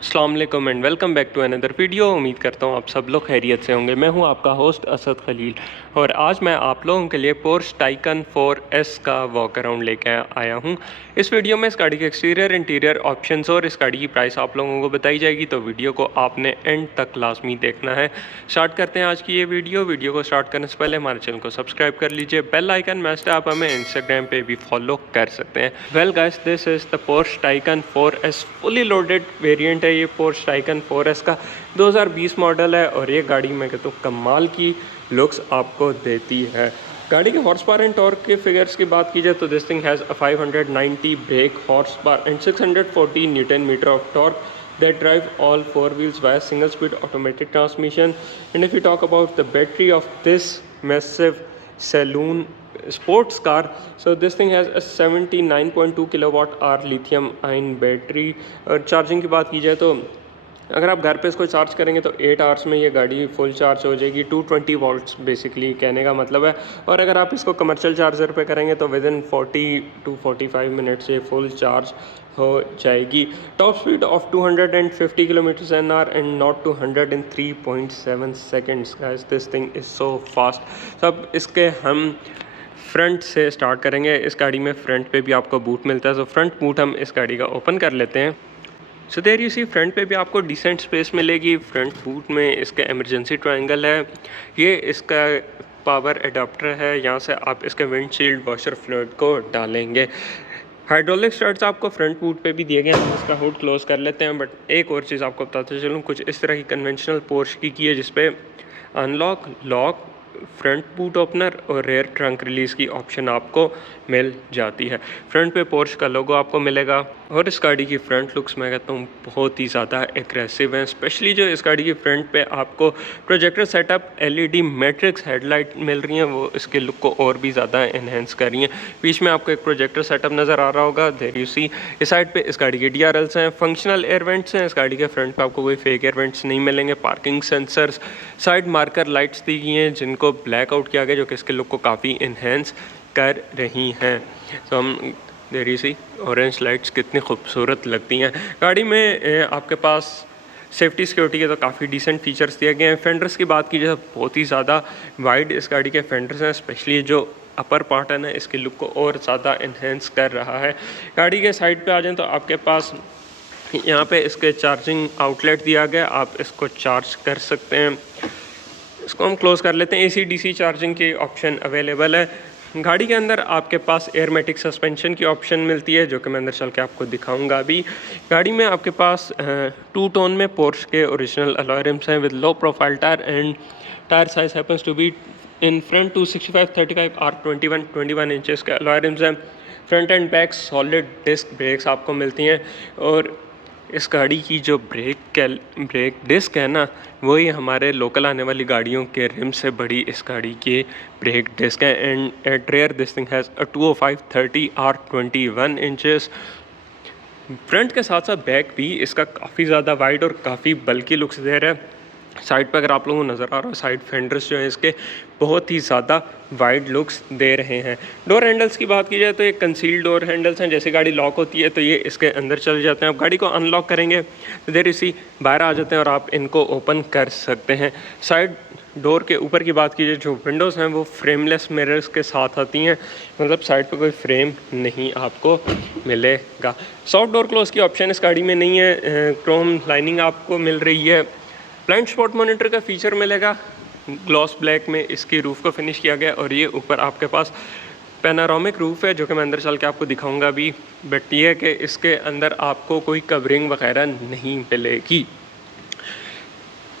अस्सलाम वालेकुम and welcome back to another video. उम्मीद करता हूँ आप सब लोग खैरियत से होंगे। मैं हूँ आपका होस्ट असद खलील और आज मैं आप लोगों के लिए पोर्श टाइकन 4S का वॉक अराउंड लेके आया हूँ। इस वीडियो में इस गाड़ी के एक्सटीरियर इंटीरियर ऑप्शंस और इस गाड़ी की प्राइस आप लोगों को बताई जाएगी, तो वीडियो को आपने एंड तक लाजमी देखना है। स्टार्ट करते हैं आज की ये वीडियो को स्टार्ट करने से पहले हमारे चैनल को सब्सक्राइप कर लीजिए, बेल आइकन मस्ट है, आप हमें इंस्टाग्राम पे भी फॉलो कर सकते हैं। Well guys, this is the Porsche tycoon 4S fully loaded variant है। ये पोर्श टाइकन 4S का 2020 मॉडल है और ये गाड़ी मैं कहता हूँ कमाल की लुक्स आपको देती है। गाड़ी के हॉर्स पावर एंड टॉर्क के फिगर्स की बात की जाए तो this thing has 590 brake horse power and 640 newton metre of torque that drive all four wheels via single speed automatic transmission. And if you talk about the battery of this massive saloon sports car, so this thing has a 79.2 kilowatt hour lithium ion battery. और charging की बात की जाए तो अगर आप घर पे इसको चार्ज करेंगे तो 8 आवर्स में ये गाड़ी फुल चार्ज हो जाएगी। 220 वोल्ट्स बेसिकली कहने का मतलब है। और अगर आप इसको कमर्शियल चार्जर पे करेंगे तो विद इन 40 to 45 मिनट से फुल चार्ज हो जाएगी। Top speed of 250 km/h and not to 100 in 3.7 seconds। Guys, this thing is so fast. सब इसके हम फ्रंट से स्टार्ट करेंगे। इस गाड़ी में फ्रंट पे भी आपको बूट मिलता है, तो फ्रंट बूट हम इस गाड़ी का ओपन कर लेते हैं। So there you see, front पे भी आपको डिसेंट स्पेस मिलेगी। फ्रंट बूट में इसका इमरजेंसी ट्रायंगल है, ये इसका पावर अडाप्टर है, यहाँ से आप इसके विंडशील्ड वॉशर फ्लूइड को डालेंगे। हाइड्रोलिक स्टड्स आपको फ्रंट बूट पे भी दिए गए हैं। हम इसका हुड क्लोज कर लेते हैं। बट एक और चीज़ आपको बताते चलूँ, कुछ इस तरह की कन्वेंशनल पोर्श की है जिसपे unlock, lock, front boot opener और रेयर ट्रंक रिलीज़ की ऑप्शन आपको मिल जाती है। फ्रंट पे पोर्श का लोगो आपको मिलेगा और इस गाड़ी की फ्रंट लुक्स मैं कहता हूँ बहुत ही ज़्यादा एग्रेसिव हैं। स्पेशली जो इस गाड़ी की फ्रंट पे आपको projector setup LED matrix headlight मिल रही हैं, वो इसके लुक को और भी ज़्यादा इन्हेंस कर रही हैं। बीच में आपको एक प्रोजेक्टर सेटअप नज़र आ रहा होगा, देयर यू सी। इस साइड पे इस गाड़ी के DRLs हैं, फंक्शनल एयर वेंट्स हैं। इस गाड़ी के फ्रंट पे आपको कोई फेक एयर वेंट्स नहीं मिलेंगे। Parking sensors, side marker lights दी गई हैं जिनको ब्लैक आउट किया गया, जो कि इसके लुक को काफ़ी इन्हेंस कर रही हैं। तो हम there you see, orange lights कितनी खूबसूरत लगती हैं। गाड़ी में आपके पास सेफ्टी सिक्योरिटी के तो काफ़ी डिसेंट फीचर्स दिए गए हैं। फेंडर्स की बात की जाए तो बहुत ही ज़्यादा वाइड इस गाड़ी के फेंडर्स हैं, स्पेशली जो अपर पार्ट है ना, इसके लुक को और ज़्यादा इन्हेंस कर रहा है। गाड़ी के साइड पे आ जाएं तो आपके पास यहाँ पे इसके चार्जिंग आउटलेट दिया गया, आप इसको चार्ज कर सकते हैं। इसको हम क्लोज़ कर लेते हैं। AC DC चार्जिंग की ऑप्शन अवेलेबल है। गाड़ी के अंदर आपके पास एयरमेटिक सस्पेंशन की ऑप्शन मिलती है, जो कि मैं अंदर चल के आपको दिखाऊंगा अभी। गाड़ी में आपके पास 2 टोन में पोर्श के ओरिजिनल अलॉय रिम्स हैं with low profile tyre and tyre size happens to be in front 265 35 R21 inches के अलॉय रिम्स हैं। Front and back solid disc brakes आपको मिलती हैं और इस गाड़ी की जो ब्रेक डिस्क है ना, वही हमारे लोकल आने वाली गाड़ियों के रिम से बड़ी इस गाड़ी की ब्रेक डिस्क है। And at rear this thing has a 205 30 R21 inches. Front के साथ साथ बैक भी इसका काफ़ी ज़्यादा वाइड और काफ़ी बल्कि लुक्स दे रहा है। साइड पे अगर आप लोगों को नज़र आ रहा है, साइड फेंडर्स जो हैं इसके बहुत ही ज़्यादा वाइड लुक्स दे रहे हैं। डोर हैंडल्स की बात की जाए तो ये कंसील्ड डोर हैंडल्स हैं। जैसे गाड़ी लॉक होती है तो ये इसके अंदर चले जाते हैं। आप गाड़ी को अनलॉक करेंगे तो देर इसी बाहर आ जाते हैं और आप इनको ओपन कर सकते हैं। साइड डोर के ऊपर की बात कीजिए, जो विंडोज़ हैं वो फ्रेमलेस मिरर्स के साथ आती हैं, मतलब साइड पे कोई फ्रेम नहीं आपको मिलेगा। सॉफ्ट डोर क्लोज की ऑप्शन इस गाड़ी में नहीं है। क्रोम लाइनिंग आपको मिल रही है। ब्लाइंड स्पॉट मॉनिटर का फीचर मिलेगा। ग्लॉस ब्लैक में इसकी रूफ़ को फिनिश किया गया और ये ऊपर आपके पास पैनारोमिक रूफ़ है, जो कि मैं अंदर चल के आपको दिखाऊंगा अभी। बट ये है कि इसके अंदर आपको कोई कवरिंग वगैरह नहीं मिलेगी।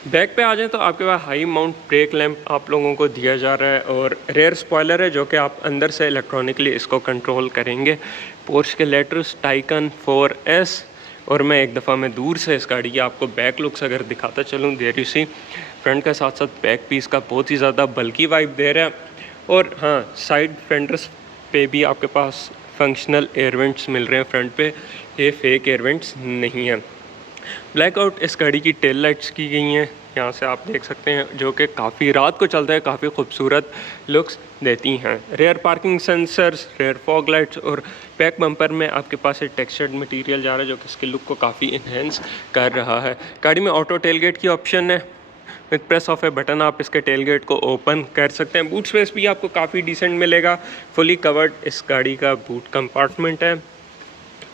बैक पे आ जाए तो आपके पास हाई माउंट ब्रेक लैंप आप लोगों को दिया जा रहा है और रेयर स्पॉयलर है, जो कि आप अंदर से इलेक्ट्रॉनिकली इसको कंट्रोल करेंगे। पोर्श के लेटर्स टाइकन 4S। और मैं एक दफ़ा मैं दूर से इस गाड़ी की आपको बैक लुक्स अगर दिखाता चलूँ, देयर यू सी, फ्रंट के साथ साथ बैक भी इसका बहुत ही ज़्यादा बल्कि वाइब दे रहा है। और हाँ, साइड फेंडर्स पे भी आपके पास फंक्शनल एयर वेंट्स मिल रहे हैं फ्रंट पे, ये फेक एयर वेंट्स नहीं हैं। ब्लैकआउट इस गाड़ी की टेल लाइट्स की गई हैं, यहाँ से आप देख सकते हैं, जो कि काफ़ी रात को चलता है, काफ़ी खूबसूरत लुक्स देती हैं। Rear parking sensors, rear fog lights और बैक बम्पर में आपके पास एक टेक्सचर्ड मटेरियल जा रहा है जो कि इसके लुक को काफ़ी इन्हेंस कर रहा है। गाड़ी में ऑटो टेलगेट की ऑप्शन है। With press of A button आप इसके टेलगेट को ओपन कर सकते हैं। बूट स्पेस भी आपको काफ़ी डिसेंट मिलेगा। फुली कवर्ड इस गाड़ी का बूट कंपार्टमेंट है।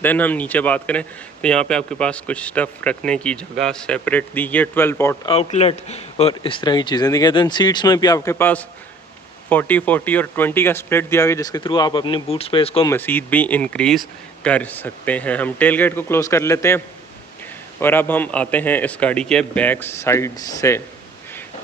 देन हम नीचे बात करें तो यहाँ पे आपके पास कुछ स्टफ़ रखने की जगह सेपरेट दी है, 12 वॉट आउटलेट और इस तरह की चीज़ें दी गई। देन सीट्स में भी आपके पास 40 और 20 का स्प्लिट दिया गया, जिसके थ्रू आप अपनी बूट स्पेस को मज़ीद भी इंक्रीज़ कर सकते हैं। हम टेल गेट को क्लोज़ कर लेते हैं और अब हम आते हैं इस गाड़ी के बैक साइड से।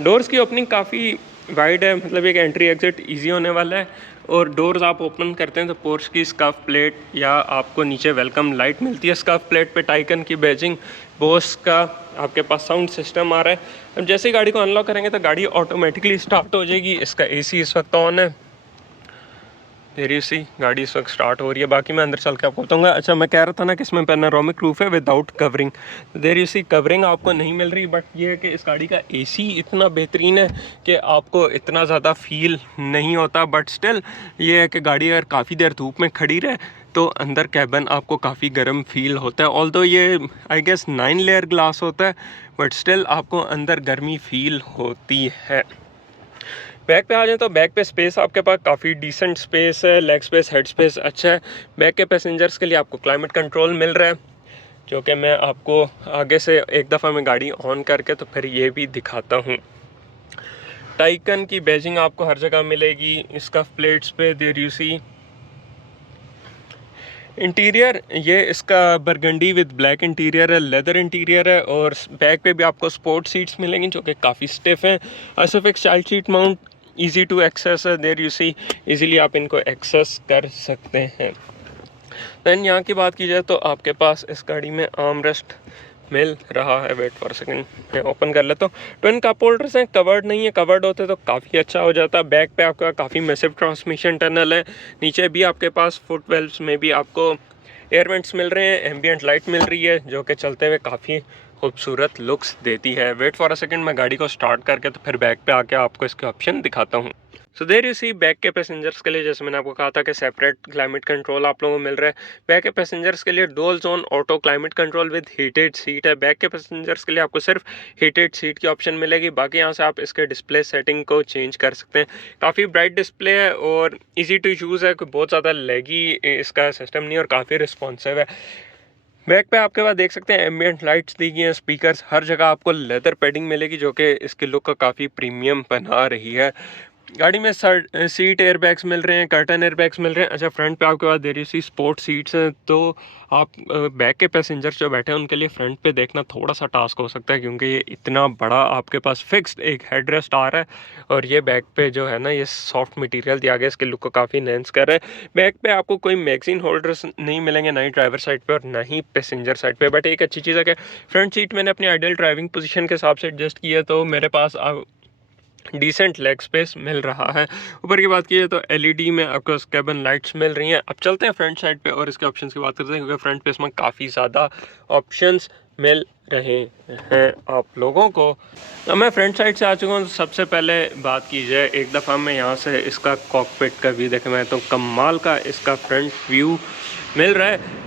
डोर्स की ओपनिंग काफ़ी वाइड है, मतलब एक एंट्री एग्जिट ईजी होने वाला है। और डोर्स आप ओपन करते हैं तो पोर्श की स्काफ प्लेट या आपको नीचे वेलकम लाइट मिलती है। स्काफ प्लेट पे टाइकन की बैजिंग, बोस का आपके पास साउंड सिस्टम आ रहा है। अब जैसे ही गाड़ी को अनलॉक करेंगे तो गाड़ी ऑटोमेटिकली स्टार्ट हो जाएगी। इसका एसी इस वक्त ऑन है। देर सी गाड़ी इस वक्त स्टार्ट हो रही है। बाकी मैं अंदर चल के आपको बताऊंगा। अच्छा, मैं कह रहा था ना कि इसमें पैनोरामिक रूफ है विदाउट कवरिंग। देर सी कवरिंग आपको नहीं मिल रही, बट ये है कि इस गाड़ी का एसी इतना बेहतरीन है कि आपको इतना ज़्यादा फील नहीं होता। बट स्टिल ये है कि गाड़ी अगर काफ़ी देर धूप में खड़ी रहे तो अंदर कैबिन आपको काफ़ी गर्म फील होता है। ऑल्दो ये आई गेस 9 लेयर ग्लास होता है, बट स्टिल आपको अंदर गर्मी फील होती है। बैक पे आ जाए तो बैक पे स्पेस आपके पास काफ़ी डिसेंट स्पेस है। लेग स्पेस, हेड स्पेस अच्छा है। बैक के पैसेंजर्स के लिए आपको क्लाइमेट कंट्रोल मिल रहा है, जो कि मैं आपको आगे से एक दफ़ा मैं गाड़ी ऑन करके तो फिर ये भी दिखाता हूँ। टाइकन की बैजिंग आपको हर जगह मिलेगी। इसका प्लेट्स पे देर यू सी। इंटीरियर ये इसका बरगंडी विद ब्लैक इंटीरियर है, लेदर इंटीरियर है। और बैक पे भी आपको स्पोर्ट सीट्स मिलेंगी जो कि काफ़ी स्टिफ हैं। ISOFIX child seat mount, easy to access है। देर यू सी, इजीली आप इनको एक्सेस कर सकते हैं। दैन यहाँ की बात की जाए तो आपके पास इस गाड़ी में आर्म रेस्ट मिल रहा है। वेट फॉर सेकंड, मैं ओपन कर लेता हूँ। ट्विन कप होल्डर्स हैं, कवर्ड नहीं है। कवर्ड होते तो काफ़ी अच्छा हो जाता। बैक पे आपका काफ़ी मैसिव ट्रांसमिशन टनल है। नीचे भी आपके पास फुट वेल्व्स में भी आपको एयर वेंट्स मिल रहे हैं। एम्बियंट लाइट मिल रही है जो कि चलते हुए काफ़ी खूबसूरत लुक्स देती है। वेट फॉर अ सेकंड, मैं गाड़ी को स्टार्ट करके तो फिर बैक पे आके आपको इसके ऑप्शन दिखाता हूँ। सो देर यू सी, बैक के पैसेंजर्स के लिए जैसे मैंने आपको कहा था कि सेपरेट क्लाइमेट कंट्रोल आप लोगों को मिल रहा है। बैक के पैसेंजर्स के लिए dual zone auto climate control with heated seat है। बैक के पैसेंजर्स के लिए आपको सिर्फ हीटेड सीट की ऑप्शन मिलेगी। बाकी यहाँ से आप इसके डिस्प्ले सेटिंग को चेंज कर सकते हैं। काफ़ी ब्राइट डिस्प्ले है और ईजी टू यूज़ है, कोई बहुत ज़्यादा लैगी इसका सिस्टम नहीं और काफ़ी रिस्पॉन्सिव है। बैक पे आपके पास देख सकते हैं एम्बियंट लाइट्स दी गई हैं। स्पीकर्स हर जगह आपको लेदर पैडिंग मिलेगी जो कि इसके लुक का काफ़ी प्रीमियम बना रही है। गाड़ी में सीट एयर बैग्स मिल रहे हैं, कर्टन एयर बैग्स मिल रहे हैं। अच्छा, फ्रंट पे आपके पास देर सी स्पोर्ट सीट्स हैं, तो आप बैक के पैसेंजर्स जो बैठे हैं उनके लिए फ्रंट पे देखना थोड़ा सा टास्क हो सकता है, क्योंकि ये इतना बड़ा आपके पास फिक्स्ड एक हेड रेस्ट आ रहा है और ये बैक पे जो है ना ये सॉफ्ट मटेरियल दिया गया, इसके लुक को काफ़ी एनहांस कर रहा है। बैक पे आपको कोई मैगजीन होल्डर्स नहीं मिलेंगे, ना ही ड्राइवर साइड पे और ना ही पैसेंजर साइड पे। बट एक अच्छी चीज़ है कि फ्रंट सीट मैंने अपनी आइडियल ड्राइविंग पोजीशन के हिसाब से एडजस्ट किया, तो मेरे पास डिसेंट लेग स्पेस मिल रहा है। ऊपर की बात की जाए तो एलईडी में आपको केबिन लाइट्स मिल रही हैं। अब चलते हैं फ्रंट साइड पे और इसके ऑप्शंस की बात करते हैं, क्योंकि फ्रंट पे इसमें काफ़ी ज़्यादा ऑप्शंस मिल रहे हैं आप लोगों को। अब मैं फ्रंट साइड से आ चुका हूँ। तो सबसे पहले बात की जाए, एक दफ़ा मैं यहाँ से इसका कॉकपिट का व्यू देखें मैं तो कमाल का इसका फ्रंट व्यू मिल रहा है।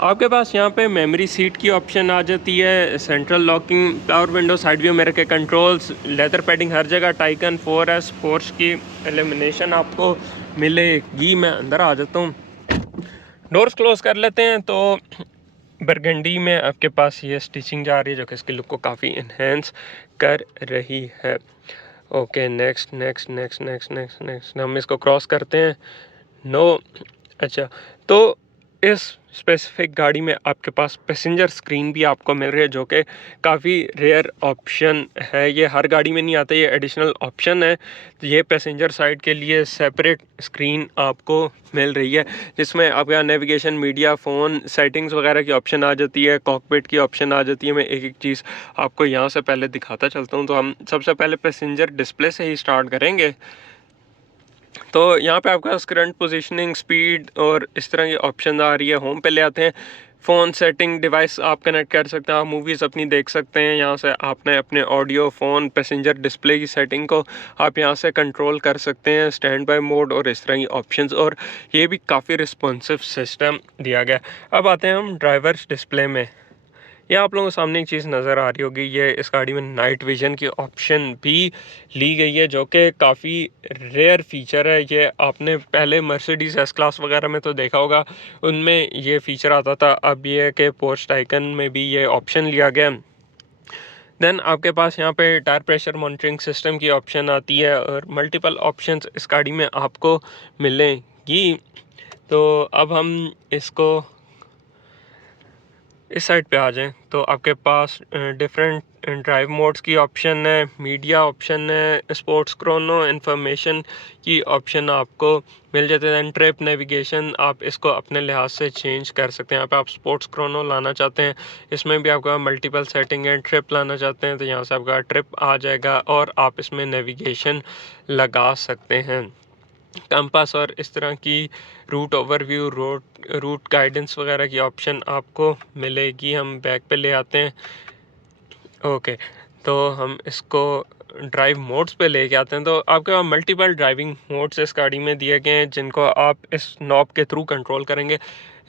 आपके पास यहाँ पे मेमोरी सीट की ऑप्शन आ जाती है, central locking, power window, side view mirror के कंट्रोल्स, लेदर पैडिंग हर जगह, टाइकन 4S फोर्स की एलिमिनेशन आपको मिलेगी। मैं अंदर आ जाता हूँ, डोर्स क्लोज कर लेते हैं। तो बरगंडी में आपके पास ये स्टिचिंग जा रही है जो कि इसके लुक को काफ़ी इन्हेंस कर रही है। Okay, next next next next next next हम इसको क्रॉस करते हैं। नो, अच्छा, तो इस स्पेसिफिक गाड़ी में आपके पास पैसेंजर स्क्रीन भी आपको मिल रही है जो कि काफ़ी रेयर ऑप्शन है। ये हर गाड़ी में नहीं आता, ये एडिशनल ऑप्शन है। तो ये पैसेंजर साइड के लिए सेपरेट स्क्रीन आपको मिल रही है, जिसमें आपका नेविगेशन, मीडिया, फ़ोन, सेटिंग्स वगैरह की ऑप्शन आ जाती है, कॉकपिट की ऑप्शन आ जाती है। मैं एक एक चीज़ आपको यहाँ से पहले दिखाता चलता हूँ। तो हम सबसे पहले पैसेंजर डिस्प्ले से ही स्टार्ट करेंगे। तो यहाँ पे आपका करंट पोजीशनिंग, स्पीड और इस तरह की ऑप्शन आ रही है। होम पे ले आते हैं। फ़ोन सेटिंग डिवाइस आप कनेक्ट कर सकते हैं, आप मूवीज़ अपनी देख सकते हैं। यहाँ से आपने अपने ऑडियो, फ़ोन, पैसेंजर डिस्प्ले की सेटिंग को आप यहाँ से कंट्रोल कर सकते हैं, स्टैंड बाय मोड और इस तरह की ऑप्शंस, और ये भी काफ़ी रिस्पॉन्सिव सिस्टम दिया गया। अब आते हैं हम ड्राइवर्स डिस्प्ले में। ये आप लोगों के सामने एक चीज़ नज़र आ रही होगी, ये इस गाड़ी में नाइट विज़न की ऑप्शन भी ली गई है, जो कि काफ़ी रेयर फीचर है। ये आपने पहले मर्सिडीज़ एस क्लास वगैरह में तो देखा होगा, उनमें ये फ़ीचर आता था। अब ये है कि पोर्श टाइकन में भी ये ऑप्शन लिया गया। देन आपके पास यहाँ पे टायर प्रेशर मॉनिटरिंग सिस्टम की ऑप्शन आती है, और मल्टीपल ऑप्शंस इस गाड़ी में आपको मिलेंगी। तो अब हम इसको इस साइड पे आ जाएं तो आपके पास डिफरेंट ड्राइव मोड्स की ऑप्शन है, मीडिया ऑप्शन है, स्पोर्ट्स क्रोनो इन्फॉर्मेशन की ऑप्शन आपको मिल जाते हैं। ट्रिप नेविगेशन आप इसको अपने लिहाज से चेंज कर सकते हैं। यहाँ पे आप स्पोर्ट्स क्रोनो लाना चाहते हैं, इसमें भी आपका मल्टीपल सेटिंग है। ट्रिप लाना चाहते हैं तो यहाँ से आपका ट्रिप आ जाएगा, और आप इसमें नेविगेशन लगा सकते हैं। कंपास और इस तरह की रूट ओवरव्यू, रूट गाइडेंस वगैरह की ऑप्शन आपको मिलेगी। हम बैक पे ले आते हैं। ओके, तो हम इसको ड्राइव मोड्स पे लेके आते हैं। तो आपके पास मल्टीपल ड्राइविंग मोड्स इस गाड़ी में दिए गए हैं, जिनको आप इस नॉब के थ्रू कंट्रोल करेंगे।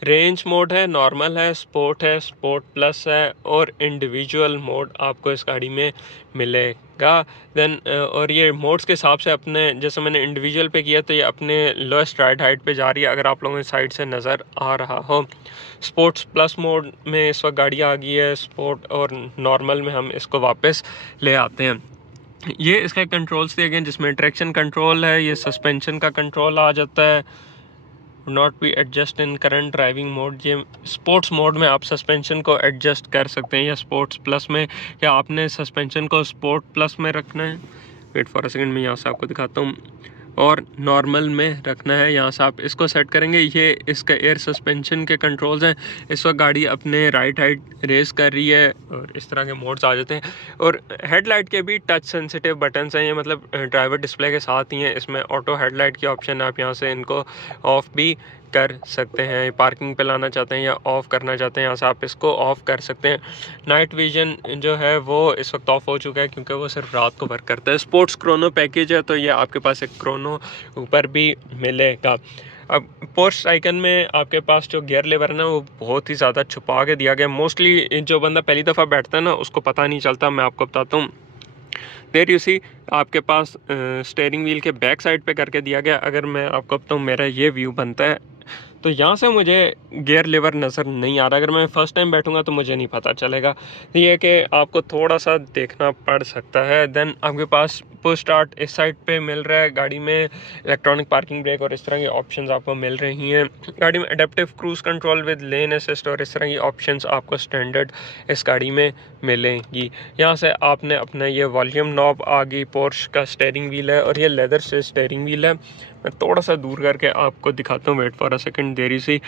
रेंज मोड है, नॉर्मल है, स्पोर्ट प्लस है, और इंडिविजुअल मोड आपको इस गाड़ी में मिलेगा। देन और ये मोड्स के हिसाब से अपने, जैसे मैंने इंडिविजुअल पे किया तो ये अपने लोएस्ट राइड हाइट पे जा रही है, अगर आप लोगों की साइड से नज़र आ रहा हो। स्पोर्ट्स प्लस मोड में इस वक्त गाड़ी आ गई है, स्पोर्ट और नॉर्मल में हम इसको वापस ले आते हैं। ये इसके कंट्रोल्स दिए गए, जिसमें ट्रैक्शन कंट्रोल है, ये सस्पेंशन का कंट्रोल आ जाता है। Not be adjust in current driving mode, ये स्पोर्ट्स मोड में आप सस्पेंशन को एडजस्ट कर सकते हैं, या स्पोर्ट्स प्लस में, या आपने सस्पेंशन को स्पोर्ट प्लस में रखना है। वेट फॉर अ सेकंड, मैं यहाँ से आपको दिखाता हूँ, और नॉर्मल में रखना है। यहाँ से आप इसको सेट करेंगे। ये इसका एयर सस्पेंशन के कंट्रोल्स हैं। इस वक्त गाड़ी अपने राइट हाइट रेस कर रही है, और इस तरह के मोड्स आ जाते हैं। और हेडलाइट के भी टच सेंसिटिव बटन्स हैं, ये मतलब ड्राइवर डिस्प्ले के साथ ही हैं। इसमें ऑटो हेडलाइट की ऑप्शन है, आप यहाँ से इनको ऑफ भी कर सकते हैं। पार्किंग पे लाना चाहते हैं या ऑफ़ करना चाहते हैं, यहाँ से आप इसको ऑफ़ कर सकते हैं। नाइट विजन जो है वो इस वक्त ऑफ हो चुका है, क्योंकि वो सिर्फ रात को वर्क करता है। स्पोर्ट्स क्रोनो पैकेज है, तो ये आपके पास एक क्रोनो ऊपर भी मिलेगा। अब पोर्श टाइकन में आपके पास जो गियर लेवर है ना, वो बहुत ही ज़्यादा छुपा के दिया गया। मोस्टली जो बंदा पहली दफ़ा बैठता है ना, उसको पता नहीं चलता। मैं आपको बताता हूँ, देर यू सी, आपके पास स्टेयरिंग व्हील के बैक साइड पे करके दिया गया। अगर मैं आपको बताऊँ, मेरा ये व्यू बनता है, तो यहाँ से मुझे गियर लीवर नज़र नहीं आ रहा। अगर मैं फ़र्स्ट टाइम बैठूंगा तो मुझे नहीं पता चलेगा। ये है कि आपको थोड़ा सा देखना पड़ सकता है। देन आपके पास पुश स्टार्ट इस साइड पे मिल रहा है। गाड़ी में इलेक्ट्रॉनिक पार्किंग ब्रेक और इस तरह की ऑप्शंस आपको मिल रही हैं। गाड़ी में adaptive cruise control with lane assist और इस तरह की ऑप्शंस आपको स्टैंडर्ड इस गाड़ी में मिलेंगी। यहाँ से आपने अपना ये वॉल्यूम नॉब आ गई, पोर्श का स्टेयरिंग व्हील है, और ये लेदर से स्टेयरिंग व्हील है। मैं थोड़ा सा दूर करके आपको दिखाता हूँ, वेट फॉर अ सेकंड, देरी सी।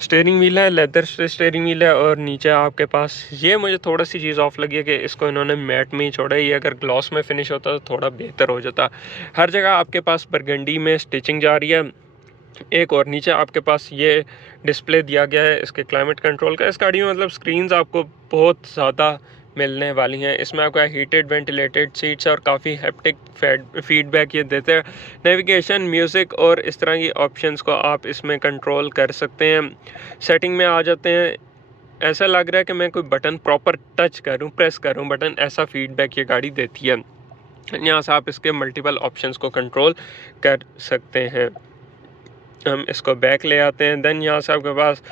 स्टेयरिंग व्हील है, लेदर से स्टेयरिंग व्हील है, और नीचे आपके पास ये मुझे थोड़ा सी चीज़ ऑफ लगी है कि इसको इन्होंने मैट में ही छोड़ा है। ये अगर ग्लॉस में फिनिश होता तो थोड़ा बेहतर हो जाता। हर जगह आपके पास बरगंडी में स्टिचिंग जा रही है। एक और नीचे आपके पास ये डिस्प्ले दिया गया है इसके क्लाइमेट कंट्रोल का। इस गाड़ी में मतलब स्क्रीन्स आपको बहुत ज़्यादा मिलने वाली हैं। इसमें आपका हीटेड वेंटिलेटेड सीट्स और काफ़ी हैप्टिक फीडबैक ये देते हैं। नेविगेशन, म्यूज़िक और इस तरह की ऑप्शंस को आप इसमें कंट्रोल कर सकते हैं। सेटिंग में आ जाते हैं, ऐसा लग रहा है कि मैं कोई बटन प्रॉपर टच करूं, प्रेस करूं बटन, ऐसा फीडबैक ये गाड़ी देती है। यहाँ से आप इसके मल्टीपल ऑप्शंस को कंट्रोल कर सकते हैं। हम इसको बैक ले आते हैं। देन यहाँ से आपके पास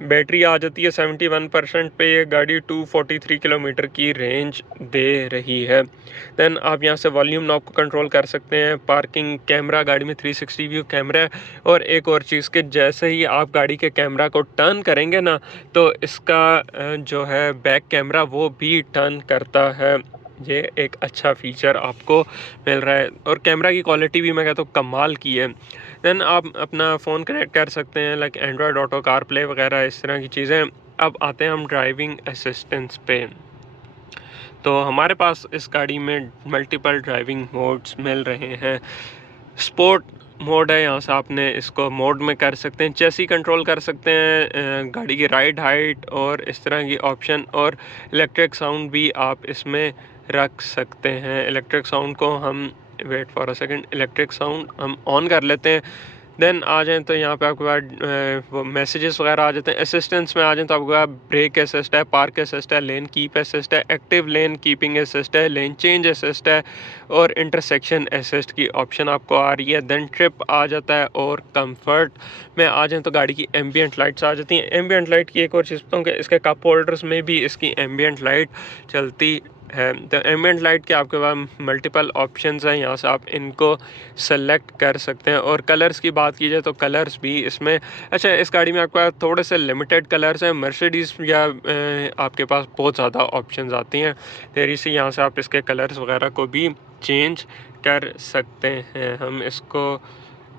बैटरी आ जाती है 71% पे। ये गाड़ी 243 किलोमीटर की रेंज दे रही है। देन आप यहाँ से वॉल्यूम नॉब को कंट्रोल कर सकते हैं। पार्किंग कैमरा, गाड़ी में 360 व्यू कैमरा है। और एक और चीज़ के जैसे ही आप गाड़ी के कैमरा को टर्न करेंगे ना, तो इसका जो है बैक कैमरा वो भी टर्न करता है। ये एक अच्छा फीचर आपको मिल रहा है, और कैमरा की क्वालिटी भी मैं कहता हूँ कमाल की है। देन आप अपना फ़ोन कनेक्ट कर सकते हैं, like Android auto, car play वगैरह इस तरह की चीज़ें। अब आते हैं हम ड्राइविंग असिस्टेंस पे। तो हमारे पास इस गाड़ी में मल्टीपल ड्राइविंग मोड्स मिल रहे हैं। स्पोर्ट मोड है, यहाँ से आपने इसको मोड में कर सकते हैं। चेसी कंट्रोल कर सकते हैं, गाड़ी की राइड हाइट और इस तरह की ऑप्शन, और इलेक्ट्रिक साउंड भी आप इसमें रख सकते हैं। इलेक्ट्रिक साउंड को हम wait for a second, electric sound हम ऑन कर लेते हैं। देन आ जाएँ तो यहाँ पे आपके पास वो मैसेजेस वगैरह आ जाते हैं। असिस्टेंस में आ जाएँ तो आपके पास ब्रेक असिस्ट है, पार्क असिस्ट है, लेन कीप असिस्ट है, एक्टिव लेन कीपिंग असिस्ट है, लेन चेंज असिस्ट है और इंटरसेक्शन असिस्ट की ऑप्शन आपको आ रही है। देन ट्रिप आ जाता है और कंफर्ट में आ जाएँ तो गाड़ी की एम्बियंट लाइट्स आ जाती हैं। एम्बियंट लाइट की एक और चीज़ बताऊँ कि इसके कप होल्डर्स में भी इसकी एम्बियंट लाइट चलती है। तो एम्बियंट लाइट के आपके पास मल्टीपल ऑप्शंस हैं, यहाँ से आप इनको सेलेक्ट कर सकते हैं। और कलर्स की बात की जाए तो कलर्स भी इसमें, अच्छा इस गाड़ी में आपके पास थोड़े से लिमिटेड कलर्स हैं। मर्सिडीज़ या आपके पास बहुत ज़्यादा ऑप्शंस आती हैं, देरी से यहाँ से आप इसके कलर्स वगैरह को भी चेंज कर सकते हैं। हम इसको,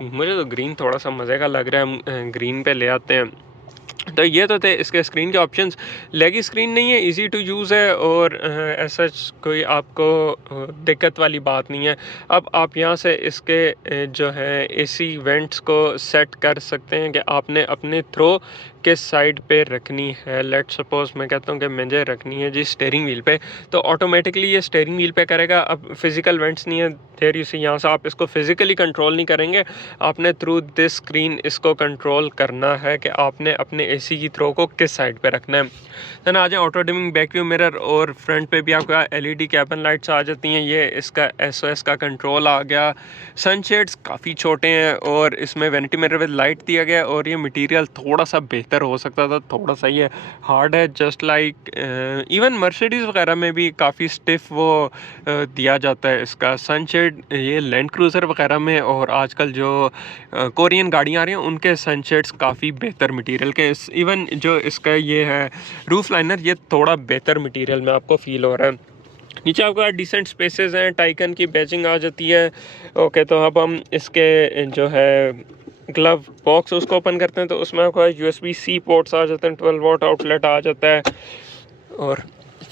मुझे तो ग्रीन थोड़ा सा मज़े का लग रहा है, हम ग्रीन पे ले आते हैं। तो ये तो थे इसके स्क्रीन के ऑप्शंस। लेगी स्क्रीन नहीं है, इजी टू यूज़ है और ऐसा कोई आपको दिक्कत वाली बात नहीं है। अब आप यहाँ से इसके जो है एसी वेंट्स को सेट कर सकते हैं कि आपने अपने थ्रो किस साइड पे रखनी है। लेट सपोज मैं कहता हूँ कि मुझे रखनी है जी स्टीयरिंग व्हील पे, तो ऑटोमेटिकली ये स्टीयरिंग व्हील पे करेगा। अब फिज़िकल वेंट्स नहीं है, देयर यू सी, यहाँ से आप इसको फिज़िकली कंट्रोल नहीं करेंगे, आपने थ्रू दिस स्क्रीन इसको कंट्रोल करना है कि आपने अपने एसी की थ्रो को किस साइड पे रखना है। देन आ जाए auto dimming back view mirror, और फ्रंट पे भी आपका एलईडी कैबिन लाइट्स आ जाती हैं। ये इसका एसओएस का कंट्रोल आ गया। सनशेड्स काफ़ी छोटे हैं और इसमें वैनिटी मिरर विद लाइट दिया गया, और ये मटेरियल थोड़ा सा बेहतर हो सकता था, थोड़ा सा ये हार्ड है, जस्ट लाइक इवन मर्सिडीज़ वगैरह में भी काफ़ी स्टिफ वो दिया जाता है इसका सनशेड, ये लैंड क्रूज़र वगैरह में और आजकल जो कोरियन गाड़ियाँ आ रही हैं उनके सनशेड्स काफ़ी बेहतर मटेरियल के। इवन जो इसका ये है रूफ लाइनर, ये थोड़ा बेहतर मटेरियल में आपको फील हो रहा है। नीचे आपका डिसेंट स्पेसेस हैं, टाइकन की बैजिंग आ जाती है। ओके, तो अब हम इसके जो है ग्लव बॉक्स उसको ओपन करते हैं तो उसमें आपका USB-C पोर्ट्स आ जाते हैं, 12 वॉट आउटलेट आ जाता है। और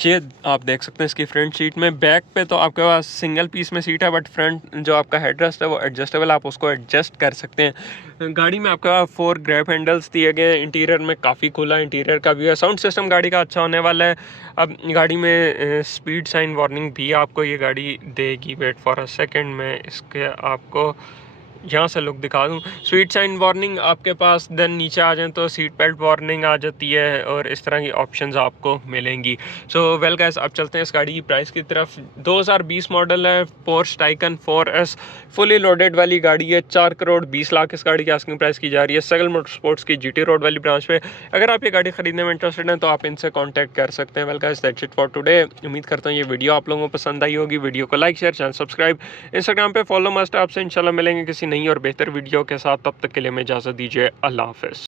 ये आप देख सकते हैं इसकी फ्रंट सीट में। बैक पे तो आपके पास सिंगल पीस में सीट है, बट फ्रंट जो आपका हेडरेस्ट है वो एडजस्टेबल, आप उसको एडजस्ट कर सकते हैं। गाड़ी में आपका 4 ग्रैब हैंडल्स दिए गए हैं। इंटीरियर में काफ़ी खुला इंटीरियर का व्यू है। साउंड सिस्टम गाड़ी का अच्छा होने वाला है। अब गाड़ी में स्पीड साइन वार्निंग भी आपको ये गाड़ी देगी। वेट फॉर अ सेकेंड, मैं इसके आपको यहाँ से लुक दिखा दूँ। स्पीड साइन वार्निंग आपके पास, देन नीचे आ जाएँ तो सीट बेल्ट वार्निंग आ जाती है और इस तरह की ऑप्शंस आपको मिलेंगी। सो वेल गाइस, अब चलते हैं इस गाड़ी की प्राइस की तरफ। 2020 मॉडल है, Porsche tycoon 4S fully loaded वाली गाड़ी है। 4 करोड़ 20 लाख इस गाड़ी की आस्किंग प्राइस की जा रही है सगल मोटर स्पोर्ट्स की GT रोड वाली ब्रांच पे। अगर आप ये गाड़ी खरीदने में इंटरेस्टेड हैं तो आप इनसे कॉन्टैक्ट कर सकते हैं। Well guys, that's it for today. उम्मीद करता हूँ ये वीडियो आप लोगों को पसंद आई होगी। वीडियो को like, share, channel subscribe, Instagram पे फॉलो मस्ट। आपसे इंशाल्लाह मिलेंगे किसी नई और बेहतर वीडियो के साथ। तब तक के लिए मैं इजाज़त दीजिए। अल्लाह हाफ़िज़।